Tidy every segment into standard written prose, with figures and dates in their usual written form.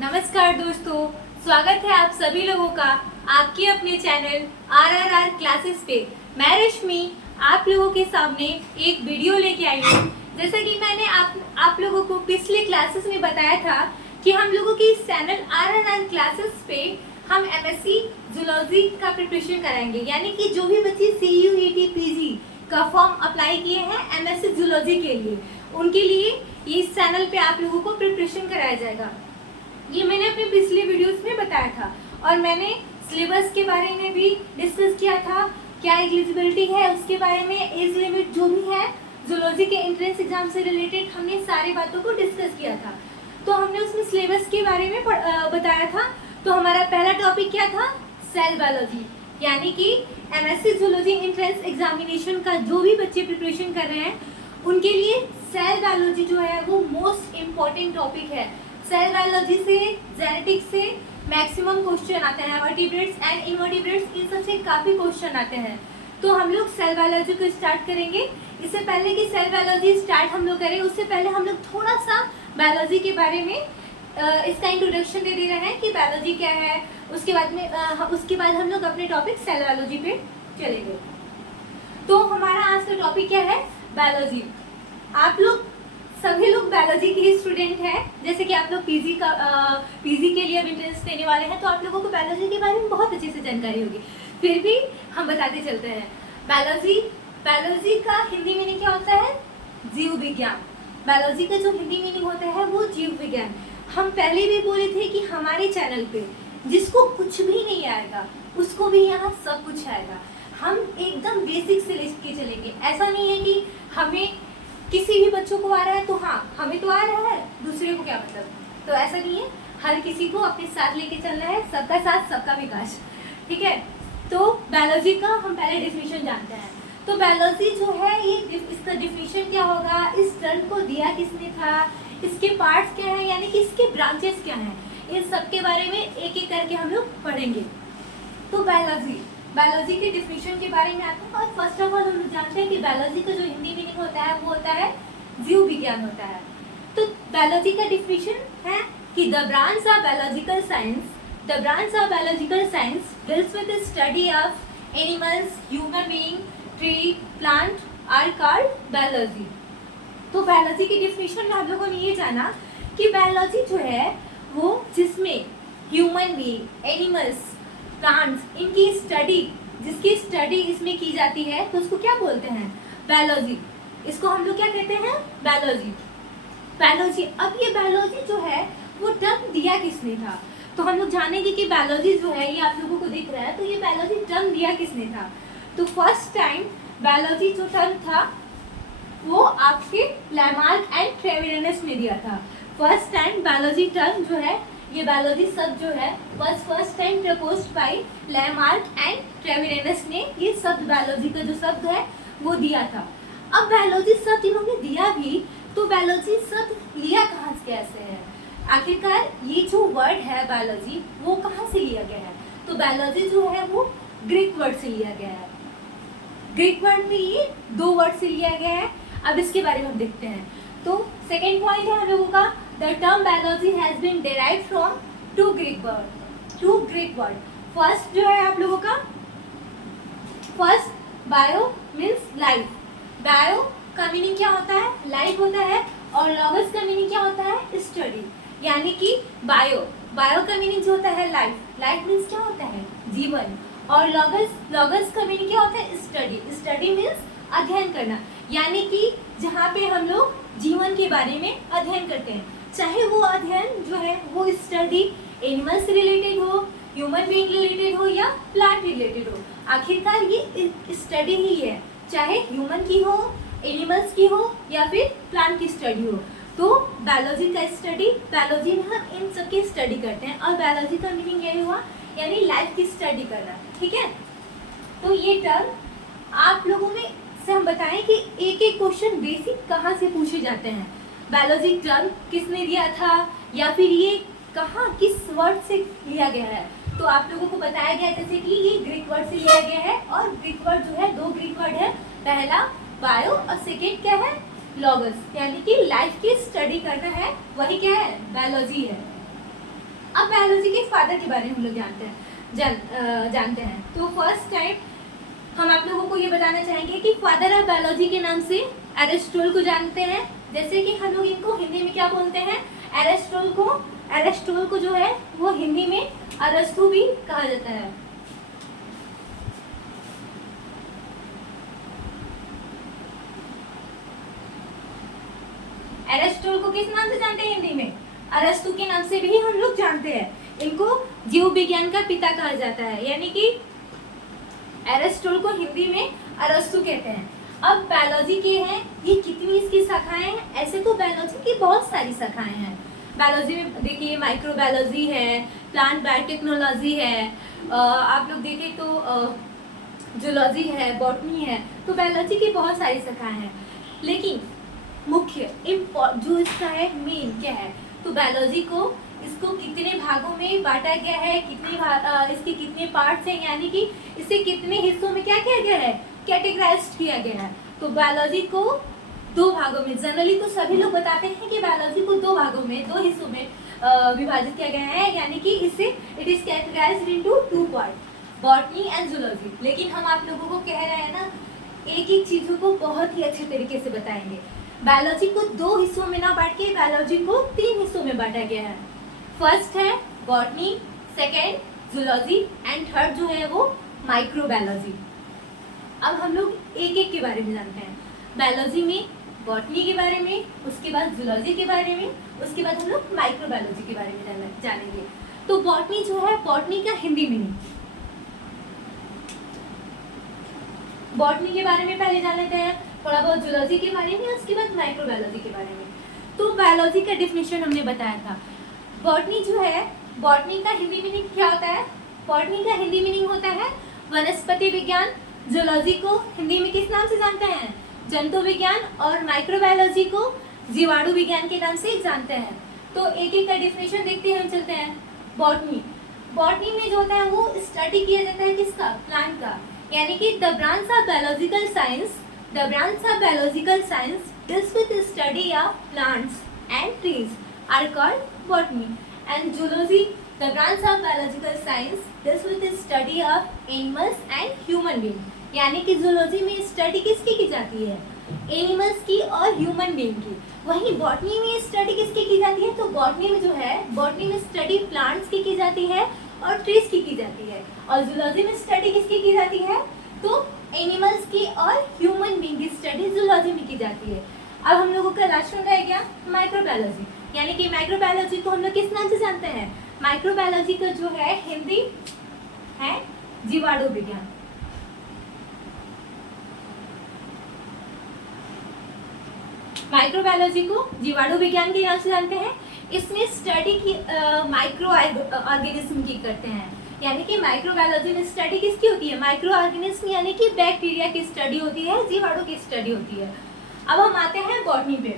नमस्कार दोस्तों, स्वागत है आप सभी लोगों का आपके अपने चैनल RRR क्लासेस पे। मैं रश्मि आप लोगों के सामने एक वीडियो लेके आई हूँ। जैसा कि मैंने आप लोगों को पिछले क्लासेस में बताया था कि हम लोगों की इस चैनल RRR क्लासेस पे हम MSc जूलॉजी का प्रिपरेशन कराएंगे, यानी कि जो भी बच्चे CUET PG का फॉर्म अप्लाई किए हैं MSc जूलॉजी के लिए, उनके लिए इस चैनल पे आप लोगों को प्रिपरेशन कराया जाएगा। ये मैंने अपने पिछले वीडियोस में बताया था और मैंने सिलेबस के बारे में भी डिस्कस किया था, क्या एलिजिबिलिटी है उसके बारे में, एज लिमिट जो भी है जूलॉजी के एंट्रेंस एग्जाम से रिलेटेड हमने सारी बातों को डिस्कस किया था। तो हमने उसमें सिलेबस के बारे में बताया था। तो हमारा पहला टॉपिक क्या था? सेल बायोलॉजी, यानी कि MSc जूलॉजी एंट्रेंस एग्जामिनेशन का जो भी बच्चे प्रिपरेशन कर रहे हैं उनके लिए सेल बायोलॉजी जो है वो मोस्ट इम्पॉर्टेंट टॉपिक है। सेल बायोलॉजी से, जेनेटिक्स से मैक्सिमम क्वेश्चन आते हैं, वर्टिब्रेट्स एंड इनवर्टिब्रेट्स इन सब से काफ़ी क्वेश्चन आते हैं। तो हम लोग सेल बायोलॉजी को स्टार्ट करेंगे। इससे पहले कि सेल बायोलॉजी स्टार्ट हम लोग करें, उससे पहले हम लोग थोड़ा सा बायोलॉजी के बारे में इसका इंट्रोडक्शन दे रहे हैं कि बायोलॉजी क्या है। उसके बाद हम लोग अपने टॉपिक सेल बायोलॉजी पे चलेंगे। तो हमारा आज का टॉपिक क्या है? बायोलॉजी। आप लोग सभी लोग बायोलॉजी के ही स्टूडेंट हैं, जैसे कि आप लोग पीजी के लिए अब एंट्रेंस देने वाले हैं, तो आप लोगों को बायोलॉजी के बारे में बहुत अच्छे से जानकारी होगी। फिर भी हम बताते चलते हैं। बायोलॉजी का हिंदी मीनिंग क्या होता है? जीव विज्ञान। बायोलॉजी का जो हिंदी मीनिंग होता है वो जीव विज्ञान। हम पहले भी बोले थे कि हमारे चैनल पे जिसको कुछ भी नहीं आएगा उसको भी यहाँ सब कुछ आएगा। हम एकदम बेसिक से लेके चलेंगे। ऐसा नहीं है कि हमें किसी भी बच्चों को आ रहा है तो हाँ हमें तो आ रहा है, दूसरे को क्या मतलब, तो ऐसा नहीं है। हर किसी को अपने साथ लेके चलना है, सबका साथ सबका विकास, ठीक है। तो बायोलॉजी का हम पहले डिफिनीशन जानते हैं। तो बायोलॉजी जो है ये इसका डिफिनीशन क्या होगा, इस टर्म को दिया किसने था, इसके पार्ट्स क्या हैं, यानी कि इसके ब्रांचेस क्या हैं, इन सब के बारे में एक एक करके हम लोग पढ़ेंगे। तो बायोलॉजी के डिफिनीशन के बारे में आते हैं। और फर्स्ट ऑफ ऑल हम लोग जानते हैं कि बायोलॉजी का जो हिंदी मीनिंग होता है वो होता है जीव विज्ञान होता है। तो बायोलॉजी का डिफिनीशन है कि the branch of biological science deals with the study of animals, human being, tree, plant are called biology. तो बायोलॉजी की डिफिनीशन में आप लोगों ने ये जाना कि बायोलॉजी जो है वो जिसमें ह्यूमन बीइंग, एनिमल्स, प्लांट्स, जिसकी स्टडी इसमें की जाती है तो उसको क्या बोलते हैं? बायोलॉजी। इसको हम लोग क्या कहते हैं? बायोलॉजी। अब ये बायोलॉजी जो है वो टर्म दिया किसने था? तो हम लोग जानेंगे कि बायोलॉजी जो है ये आप लोगों को दिख रहा है, तो ये बायोलॉजी टर्म दिया किसने था? तो फर्स्ट टाइम बायोलॉजी जो टर्म था वो आपके लैमार्क एंड ट्रेविरनस ने दिया था। फर्स्ट टाइम बायोलॉजी टर्म जो है, ये बायोलॉजी शब्द जो है was first time proposed by Lamarck and Treviranus ने ये शब्द, बायोलॉजी का जो शब्द है वो दिया था। अब बायोलॉजी शब्द इन्होंने दिया भी, तो बायोलॉजी शब्द लिया कहाँ से कैसे है? आखिरकार ये जो वर्ड है बायोलॉजी वो कहाँ से लिया गया है? तो बायोलॉजी जो है वो ग्रीक वर्ड से लिया गया है। ग्रीक वर्ड में ये 2 वर्ड से लिया गया है। अब इसके बारे में हम देखते हैं। तो सेकेंड पॉइंट है हम लोगों का, the term biology has been derived from two Greek word. First जो है आप लोगों का, first bio means life. Bio का मीनिंग क्या होता है? लाइफ होता है। और लॉगस का मीनिंग क्या होता है? स्टडी। यानी कि बायो का मीनिंग जो होता है लाइफ मीन्स क्या होता है? जीवन। और लॉगस का मीनिंग क्या होता है? स्टडी मीन्स अध्ययन करना। यानी कि जहाँ पे हम लोग जीवन के बारे में अध्ययन करते हैं, चाहे वो अध्ययन जो है वो स्टडी एनिमल से रिलेटेड हो, ह्यूमन बीइंग रिलेटेड हो या प्लांट रिलेटेड हो, आखिरकार ये स्टडी ही है, चाहे ह्यूमन की हो, एनिमल्स की हो या फिर प्लांट की स्टडी हो। तो बायोलॉजी में हम इन सब की स्टडी करते हैं। और बायोलॉजी का मीनिंग यही हुआ, यानी लाइफ की स्टडी करना, ठीक है। तो ये टर्म आप लोगों में से हम बताएं कि एक एक क्वेश्चन बेसिक कहाँ से पूछे जाते हैं। बायोलॉजी टर्म किसने दिया था, या फिर ये कहाँ किस वर्ड से लिया गया है? तो आप लोगों को बताया गया जैसे कि ये ग्रीक वर्ड से लिया गया है। और ग्रीक वर्ड जो है 2 ग्रीक वर्ड है, पहला बायो और सेकेंड क्या है? लॉगस। यानी कि लाइफ की स्टडी करना है, वही क्या है? बायोलॉजी है। अब बायोलॉजी के फादर के बारे में हम लोग जानते हैं। तो फर्स्ट टाइम हम आप लोगों को ये बताना चाहेंगे कि फादर ऑफ बायोलॉजी के नाम से एरिस्टोटल को जानते हैं। जैसे कि हम लोग इनको हिंदी में क्या बोलते हैं, एरिस्टोटल को जो है वो हिंदी में अरस्तु भी कहा जाता है। एरिस्टोटल को किस नाम से जानते हैं हिंदी में, अरस्तु के नाम से भी हम लोग जानते हैं। इनको जीव विज्ञान का पिता कहा जाता है, यानी कि एरिस्टोटल को हिंदी में अरस्तु कहते हैं। अब बायोलॉजी के हैं ये कितनी इसकी शाखाएं हैं, ऐसे तो बायोलॉजी की बहुत सारी शाखाएं हैं। बायोलॉजी में देखिए माइक्रोबायोलॉजी है, प्लांट बायोटेक्नोलॉजी है, आप लोग देखें तो जूलॉजी है, बॉटनी है। तो बायोलॉजी की बहुत सारी शाखाएं हैं, लेकिन मुख्य जो इसका है मेन क्या है, तो बायोलॉजी को इसको कितने भागों में बांटा गया है, इसके कितने पार्ट्स हैं, यानी कि इसे कितने हिस्सों में क्या किया गया है, कैटेगराइज्ड किया गया है। तो बायोलॉजी को दो भागों में, जनरली तो सभी लोग बताते हैं कि बायोलॉजी को दो भागों में, दो हिस्सों में विभाजित किया गया है, यानी कि इसे it is categorised into two part, botany and zoology. लेकिन हम आप लोगों को कह रहे हैं ना, एक एक चीजों को बहुत ही अच्छे तरीके से बताएंगे। बायोलॉजी को दो हिस्सों में ना बांट के बायोलॉजी को तीन हिस्सों में बांटा गया है। फर्स्ट है botany, second zoology and third जो है वो माइक्रोबायोलॉजी। अब हम लोग एक एक के बारे में जानते हैं। बायोलॉजी में बॉटनी के बारे में, उसके बाद जूलॉजी के बारे में, उसके बाद हम लोग माइक्रोबायोलॉजी के बारे में जानेंगे। तो बॉटनी जो है, बॉटनी का हिंदी मीनिंग, बॉटनी के बारे में पहले जान लेते हैं, थोड़ा बहुत जूलॉजी के बारे में, उसके बाद माइक्रोबायोलॉजी के बारे में। तो बायोलॉजी का डिफिनेशन हमने बताया था। बॉटनी जो है, बॉटनी का हिंदी मीनिंग क्या होता है, बॉटनी का हिंदी मीनिंग होता है वनस्पति विज्ञान। जूलॉजी को हिंदी में किस नाम से जानते हैं, जंतु विज्ञान, और माइक्रोबायोलॉजी को जीवाणु विज्ञान के नाम से जानते हैं। तो एक एक का डिफिनेशन देखते हुए चलते हैं। बॉटनी में जो होता है वो स्टडी किया जाता है किसका, प्लांट का, यानी कि the branch of biological science deals with the study of plants and trees are called botany, and zoology, the branch of biological science, deals with the study of animals and human being, यानी कि zoology में study किसकी की जाती है, animals की और human being की। वहीं बॉटनी में स्टडी किसकी की जाती है, तो बॉटनी में जो है, बॉटनी में स्टडी प्लांट्स की जाती है और ट्रीज की जाती है, और जूलॉजी में स्टडी किसकी की जाती है, तो एनिमल्स की और ह्यूमन बीइंग की स्टडी जूलॉजी में की जाती है। अब हम लोगों का लास्ट वन रह गया माइक्रोबायोलॉजी, यानी कि माइक्रोबायोलॉजी को हम लोग किस नाम से जानते हैं, माइक्रोबायोलॉजी का जो है हिंदी है जीवाणु विज्ञान। माइक्रोबायोलॉजी को जीवाणु विज्ञान के नाम से जानते हैं। इसमें स्टडी की माइक्रो ऑर्गेनिज्म की करते हैं, यानी कि माइक्रोबायोलॉजी में स्टडी किसकी होती है, माइक्रो ऑर्गेनिज्म, यानी कि बैक्टीरिया की स्टडी होती है, जीवाणु की स्टडी होती है। अब हम आते हैं बॉटनी पे।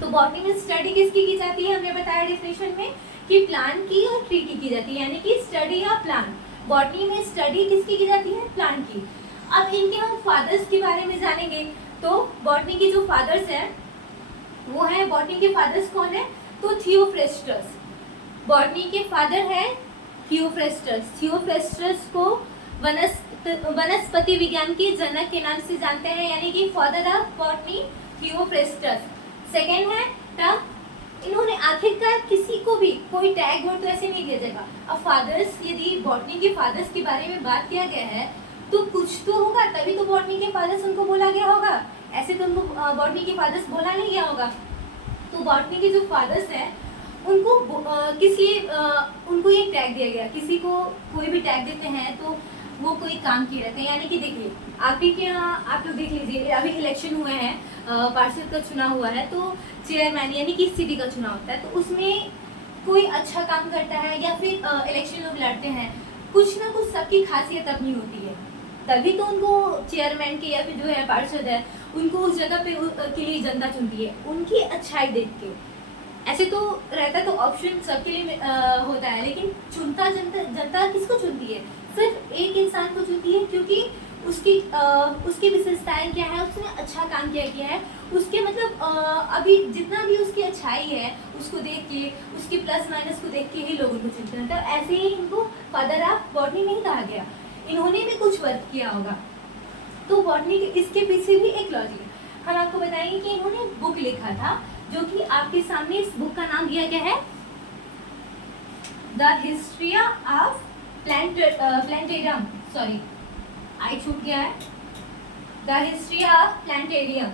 तो बॉटनी में स्टडी किसकी की जाती है, हमने बताया डिफिनेशन में कि प्लांट की और ट्री की जाती है, यानी कि स्टडी ऑफ प्लांट। बॉटनी में स्टडी किसकी की जाती है, प्लांट की। अब इनके हम फादर्स के बारे में जानेंगे। तो बॉटनी के जो फादर्स हैं वो हैं, बॉटनी के फादर्स कौन है, तो थियोफ्रेस्टस। बॉटनी के फादर हैं थियोफ्रेस्टस। थियोफ्रेस्टस को वनस्पति विज्ञान के जनक के नाम से जानते हैं, यानी कि father of botany Theophrastus. Second है टर्म, इन्होंने आखिरकार किसी को भी कोई टैग वर्ड तो ऐसे नहीं दिया जाएगा। अब फादर्स, यदि बॉटनी के फादर्स के बारे में बात किया गया है तो कुछ तो होगा, तभी तो बॉटनी के फादर्स उनको बोला गया होगा, ऐसे तो उनको बॉटनी के फादर्स बोला नहीं गया होगा। तो बॉटनी के जो फादर्स हैं उनको उनको ये टैग दिया गया। किसी को कोई भी टैग देते हैं तो वो कोई काम किए रहते हैं, यानी कि देखिए आप ही के यहाँ आप लोग देख लीजिए, अभी इलेक्शन हुए हैं, पार्षद का चुनाव हुआ है, तो चेयरमैन यानी कि सिटी का चुनाव होता है, तो उसमें कोई अच्छा काम करता है या फिर इलेक्शन लोग लड़ते हैं, कुछ ना कुछ सबकी खासियत अपनी होती है, तभी तो उनको चेयरमैन के या फिर जो है पार्षद है उनको उस जगह पे के लिए जनता चुनती है, उनकी अच्छाई देख के। ऐसे तो रहता तो ऑप्शन सबके लिए होता है, लेकिन चुनता जनता किसको चुनती है, सिर्फ एक इंसान को चुनती है, क्योंकि उसकी विशेषताएं क्या है, उसने अच्छा काम किया गया है, उसके मतलब अभी जितना भी उसकी अच्छाई है उसको देख के, उसकी प्लस माइनस को देख के ही लोगों को चिंतन होता है। ऐसे ही इनको फादर ऑफ बॉटनी नहीं कहा गया, इन्होंने भी कुछ वर्क किया होगा। तो बॉटनी इसके पीछे भी एक लॉजिक है। हम आपको बताएंगे कि इन्होंने बुक लिखा था, जो कि आपके सामने इस बुक का नाम दिया गया है the history of plantarum, sorry I छूट गया है, the history of plantarum.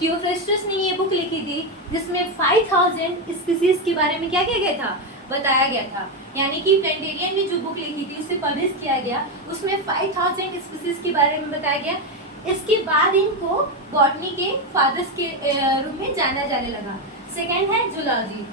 Theophrastus ने ये बुक लिखी थी जिसमें 5000 स्पीसीज के बारे में क्या किया गया था, बताया गया था। यानी कि प्लांटेरियम ने जो बुक लिखी थी उसे पब्लिश किया गया, उसमें 5000 स्पीसीज के बारे में बताया गया। इसके बाद इनको बॉटनी के फादर्स के रूप में जाना जाने लगा। सेकंड है जूलॉजी।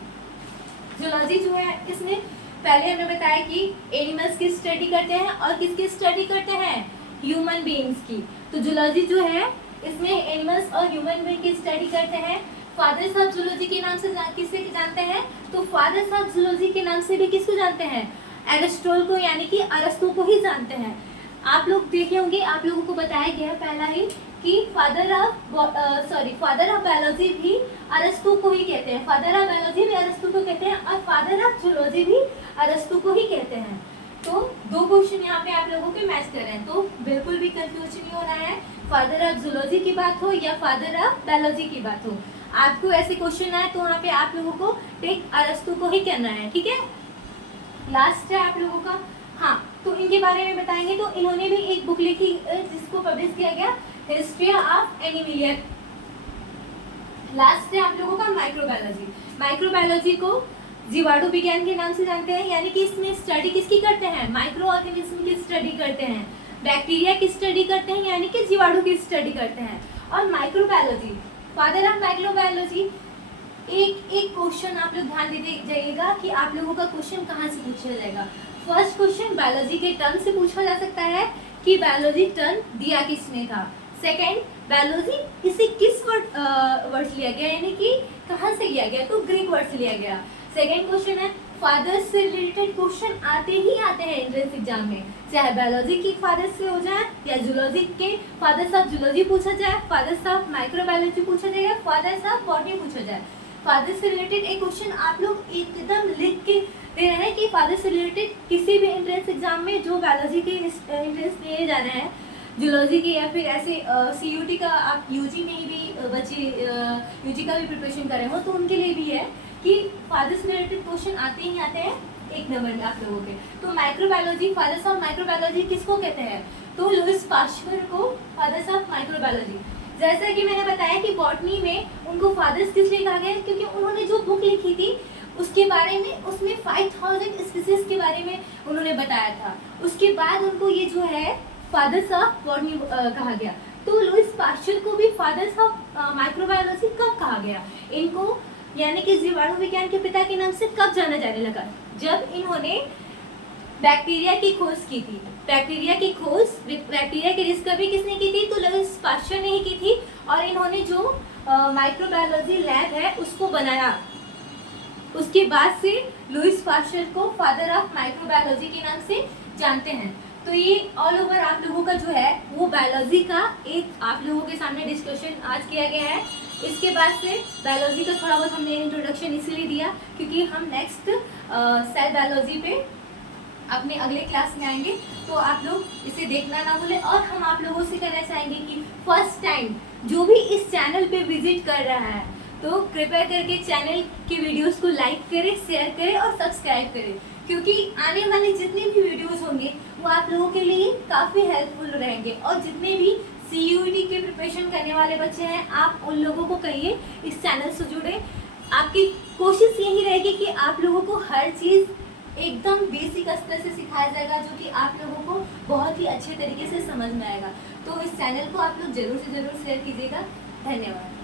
जूलॉजी जो है इसमें पहले हमें बताया कि एनिमल्स की स्टडी करते हैं और किसकी स्टडी करते हैं, ह्यूमन बीइंग्स की। तो जूलॉजी जो है इसमें एनिमल्स और ह्यूमन बीइंग की स्टडी करते हैं। फादर्स ऑफ जूलॉजी के नाम से किसे जानते हैं, तो फादर्स ऑफ जूलॉजी के नाम से भी किसको जानते हैं, एरिस्टोटल को, यानी कि अरस्तु को ही जानते हैं। आप लोग देखे होंगे, आप लोगों को बताया गया पहला ही कि फादर ऑफ बायोलॉजी भी अरस्तु को ही कहते हैं, फादर ऑफ बायोलॉजी भी अरस्तु को कहते हैं और फादर ऑफ जूलॉजी भी अरस्तु को ही कहते हैं। तो दो क्वेश्चन यहाँ पे आप लोगों के मैच कर रहे हैं, तो बिल्कुल भी कंफ्यूज नहीं होना है। फादर ऑफ जूलॉजी की बात हो या फादर ऑफ बायोलॉजी की बात हो, आपको ऐसे क्वेश्चन आए तो वहाँ पे आप लोगों को टेक अरस्तु को ही करना है, ठीक है। लास्ट है आप लोगों का, हाँ, तो इनके बारे में बताएंगे। तो इन्होंने भी एक बुक लिखी जिसको पब्लिश किया गया, हिस्ट्री ऑफ एनिमलिया। लास्ट है आप लोगों का माइक्रोबायोलॉजी। माइक्रोबायोलॉजी को जीवाणु विज्ञान के नाम से जानते हैं, यानी कि इसमें स्टडी किसकी करते हैं, माइक्रो ऑर्गेनिज्म की स्टडी करते हैं, बैक्टीरिया की स्टडी करते हैं, यानी कि जीवाणु की स्टडी करते हैं। और माइक्रोबायोलॉजी, फादर ऑफ माइक्रोबायोलॉजी, एक क्वेश्चन आप लोग ध्यान देते जाइएगा कि आप लोगों का क्वेश्चन कहाँ से पूछा जाएगा। फर्स्ट क्वेश्चन बायोलॉजी के टर्म से पूछा जा सकता है कि बायोलॉजी टर्म दिया किसने था। सेकंड, बायोलॉजी इसे किस वर्ड से लिया गया, यानी कि कहाँ से लिया गया, तो ग्रीक वर्ड से लिया गया। सेकंड क्वेश्चन है, फादर्स से रिलेटेड क्वेश्चन आते ही आते हैं एंट्रेंस एग्जाम में, चाहे बायोलॉजी की फादर्स से हो जाए या जूलॉजी के फादर्स ऑफ जूलॉजी पूछा जाए, फादर्स ऑफ माइक्रोबायोलॉजी पूछा जाए या फादर्स ऑफ बॉटनी पूछा जाए। फादर से रिलेटेड एक क्वेश्चन आप लोग एकदम लिख के दे रहे हैं कि फादर से रिलेटेड किसी भी एंट्रेंस एग्जाम में जो बायोलॉजी के एंट्रेंस दिए जा रहे हैं, जूलॉजी के या फिर ऐसे CUT का, आप UG में ही भी बच्चे UG का भी प्रिपरेशन कर रहे हो तो उनके लिए भी है कि फादर से रिलेटेड क्वेश्चन आते ही आते हैं एक नंबर में आप लोगों के। तो माइक्रोबायोलॉजी, फादर्स ऑफ माइक्रोबायोलॉजी किसको कहते हैं, तो लुईस पाश्चर को फादर्स ऑफ माइक्रोबायोलॉजी। जैसा कि मैंने बताया कि बॉटनी में उनको फादर्स किस लिए कहा गया, क्योंकि उन्होंने जो बुक लिखी थी उसके बारे में, उसमें 5000 स्पीसीज के बारे में उन्होंने बताया था। उसके बाद उनको ये जो है फादर्स ऑफ बॉटनी कहा गया। तो लुईस पाश्चर को भी फादर्स ऑफ माइक्रोबायोलॉजी कब कहा गया, इनको यानी कि जीवाणु विज्ञान के पिता के नाम से कब जाना जाने लगा, जब इन्होंने बैक्टीरिया की खोज की थी। बैक्टीरिया की खोज, बैक्टीरिया की डिस्कवरी किसने की थी, तो लुईस पाश्चर ने ही की थी। और इन्होंने जो माइक्रोबायोलॉजी लैब है उसको बनाया, उसके बाद से लुईस पाश्चर को फादर ऑफ माइक्रोबायोलॉजी के नाम से जानते हैं। तो ये ऑल ओवर आप लोगों का जो है वो बायोलॉजी का एक आप लोगों के सामने डिस्कशन आज किया गया है। इसके बाद से बायोलॉजी का थोड़ा बहुत हमने इंट्रोडक्शन इसलिए दिया क्योंकि हम नेक्स्ट सेल बायोलॉजी पे अपने अगले क्लास में आएंगे, तो आप लोग इसे देखना ना भूलें। और हम आप लोगों से कहना चाहेंगे कि फर्स्ट टाइम जो भी इस चैनल पे विजिट कर रहा है तो कृपया करके चैनल की वीडियोस को लाइक करें, शेयर करें और सब्सक्राइब करें, क्योंकि आने वाले जितने भी वीडियोस होंगे वो आप लोगों के लिए काफ़ी हेल्पफुल रहेंगे। और जितने भी CUET के प्रिपरेशन करने वाले बच्चे हैं, आप उन लोगों को कहिए इस चैनल से जुड़े। आपकी कोशिश यही रहेगी कि आप लोगों को हर चीज़ एकदम बेसिक स्तर से सिखाया जाएगा, जो कि आप लोगों को बहुत ही अच्छे तरीके से समझ में आएगा। तो इस चैनल को आप लोग ज़रूर से ज़रूर शेयर कीजिएगा। धन्यवाद।